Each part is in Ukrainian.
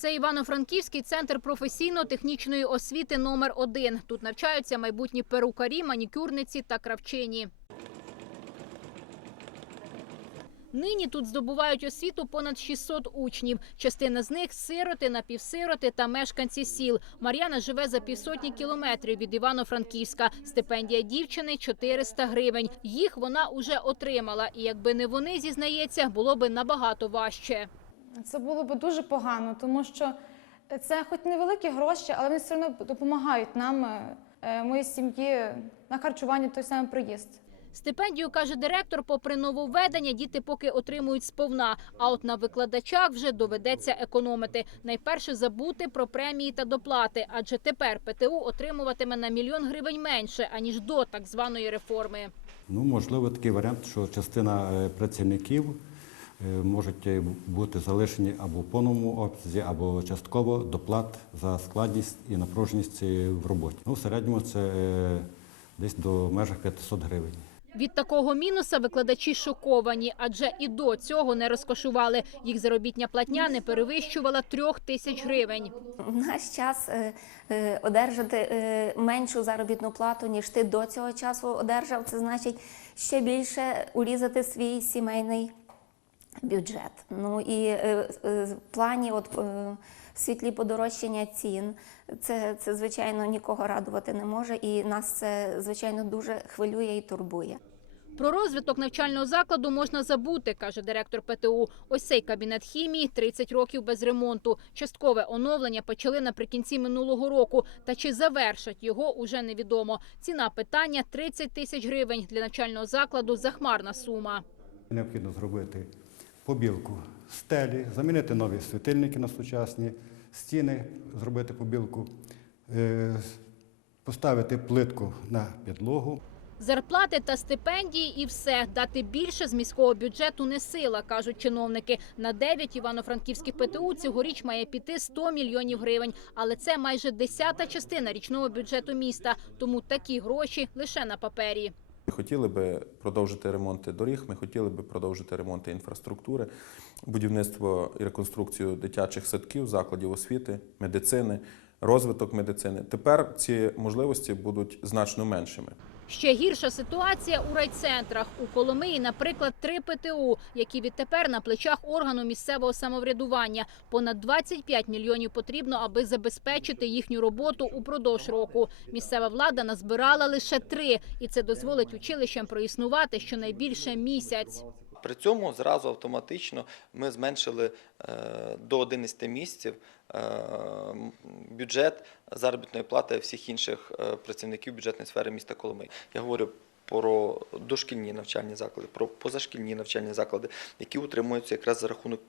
Це Івано-Франківський центр професійно-технічної освіти номер 1 Тут навчаються майбутні перукарі, манікюрниці та кравчині. Нині тут здобувають освіту понад 600 учнів. Частина з них сироти, напівсироти та мешканці сіл. Мар'яна живе за півсотні кілометрів від Івано-Франківська. Стипендія дівчини 400 гривень. Їх вона уже отримала. І якби не вони, зізнається, було би набагато важче. Це було б дуже погано, тому що це хоч невеликі гроші, але вони все одно допомагають нам, е, е, моїй сім'ї, на харчування той самий приїзд. Стипендію, каже директор, попри нововведення, діти поки отримують сповна. А от на викладачах вже доведеться економити. Найперше забути про премії та доплати, адже тепер ПТУ отримуватиме на мільйон гривень менше, аніж до так званої реформи. Ну, можливо, такий варіант, що частина е, працівників можуть е, бути залишені або в повному обсязі, або частково доплат за складність і напруженість е, в роботі. Ну, в середньому це е, десь до межах 500 гривень. Від такого мінуса викладачі шоковані, адже і до цього не розкошували. Їх заробітня платня не перевищувала трьох тисяч гривень. В наш час е, е, одержати е, меншу заробітну плату, ніж ти до цього часу одержав, це значить ще більше урізати свій сімейний бюджет. Ну і е, е, в плані от, е, світлі подорожчання цін, це, це звичайно нікого радувати не може, і нас це звичайно дуже хвилює і турбує. Про розвиток навчального закладу можна забути, каже директор ПТУ. Ось цей кабінет хімії 30 років без ремонту. Часткове оновлення почали наприкінці минулого року. Та чи завершать його уже невідомо. Ціна питання 30 тисяч гривень для навчального закладу захмарна сума. Необхідно зробити побілку стелі, замінити нові світильники на сучасні, стіни, зробити побілку, е, поставити плитку на підлогу. Зарплати та стипендії і все. Дати більше з міського бюджету не сила, кажуть чиновники. На 9 івано-франківських ПТУ цьогоріч має піти 100 мільйонів гривень. Але це майже десята частина річного бюджету міста. Тому такі гроші лише на папері. Хотіли би продовжити ремонти доріг, ми хотіли би продовжити ремонти інфраструктури, будівництво і реконструкцію дитячих садків, закладів освіти, медицини, розвиток медицини. Тепер ці можливості будуть значно меншими. Ще гірша ситуація у райцентрах. У Коломиї, наприклад, три ПТУ, які відтепер на плечах органу місцевого самоврядування. Понад 25 мільйонів потрібно, аби забезпечити їхню роботу упродовж року. Місцева влада назбирала лише три, і це дозволить училищам проіснувати щонайбільше місяць. При цьому зразу автоматично ми зменшили е, до 11 місяців е, бюджет заробітної плати всіх інших е, працівників бюджетної сфери міста Коломиї. Я говорю про дошкільні навчальні заклади, про позашкільні навчальні заклади, які утримуються якраз за рахунок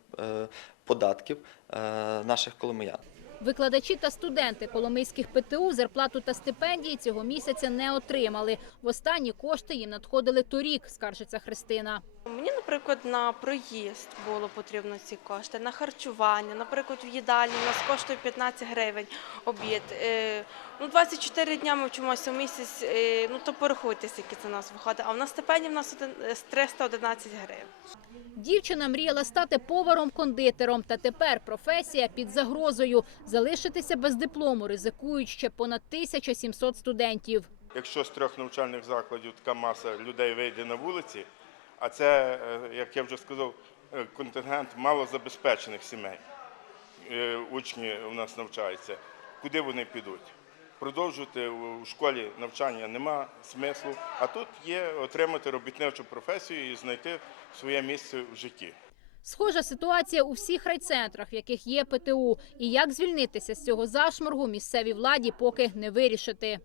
податків наших коломиян. Викладачі та студенти коломийських ПТУ зарплату та стипендії цього місяця не отримали. Востанні кошти їм надходили торік, скаржиться Христина. Мені, наприклад, на проїзд було потрібно ці кошти, на харчування. Наприклад, в їдальні у нас коштує 15 гривень обід. Е, Ну, 24 дня ми вчимося в місяць, е, ну то порахуйте, скільки це у нас виходить. А в нас стипендія в нас один- е, з 311 гривень. Дівчина мріяла стати поваром-кондитером, та тепер професія під загрозою. Залишитися без диплому ризикують ще понад 1700 студентів. Якщо з трьох навчальних закладів така маса людей вийде на вулиці, а це, е, як я вже сказав, е, контингент малозабезпечених сімей. Е, Учні у нас навчаються. Куди вони підуть? Продовжувати у школі навчання нема смислу, а тут є отримати робітничу професію і знайти своє місце в житті. Схожа ситуація у всіх райцентрах, в яких є ПТУ. І як звільнитися з цього зашморгу місцевій владі поки не вирішити.